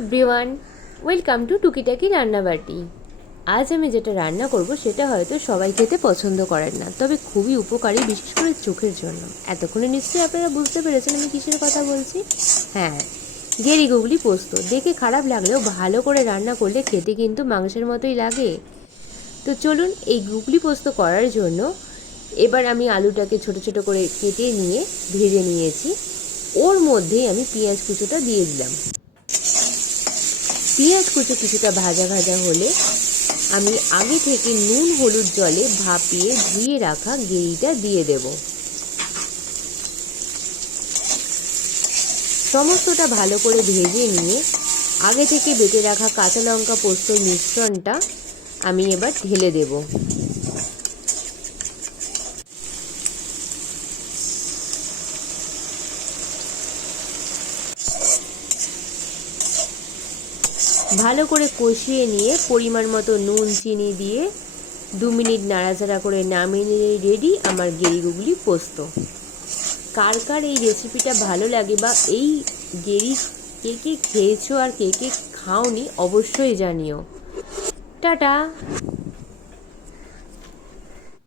Everyone, welcome to টুকিটাকি রান্নাবাটি। আজ আমি যেটা রান্না করব সেটা হয়তো সবাই খেতে পছন্দ করেন না, তবে খুবই উপকারী, বিশেষ করে চোখের জন্য। এতক্ষণে নিশ্চয়ই আপনারা বুঝতে পেরেছেন আমি কিসের কথা বলছি। হ্যাঁ, গেরি গুগলি পোস্ত। দেখে খারাপ লাগলেও ভালো করে রান্না করলে খেতে কিন্তু মাংসের মতোই লাগে। তো চলুন, এই গুগলি পোস্ত করার জন্য এবার আমি আলুটাকে ছোট ছোট করে কেটে নিয়ে ভেজে নিয়েছি। ওর মধ্যেই আমি পেঁয়াজ কুচোটা দিয়ে দিলাম। পেঁয়াজ কুচো কিছুটা ভাজা ভাজা হলে আমি আগে থেকে নুন হলুদ জলে ভাপিয়ে ধুয়ে রাখা গেরিটা দিয়ে দেব। সমস্তটা ভালো করে ভেজে নিয়ে আগে থেকে বেটে রাখা কাঁচা লঙ্কা পোস্তর মিশ্রণটা আমি এবার ঢেলে দেব। ভালো করে কষিয়ে নিয়ে পরিমাণ মতো নুন চিনি দিয়ে 2 মিনিট নাড়াচাড়া করে নামিয়ে নিয়ে রেডি আমার গেরি গুগলি পোস্ত। কার কার এই রেসিপিটা ভালো লাগে বা এই গেরি কে কে খেয়েছো আর কে কে খাওনি অবশ্যই জানিও। টাটা।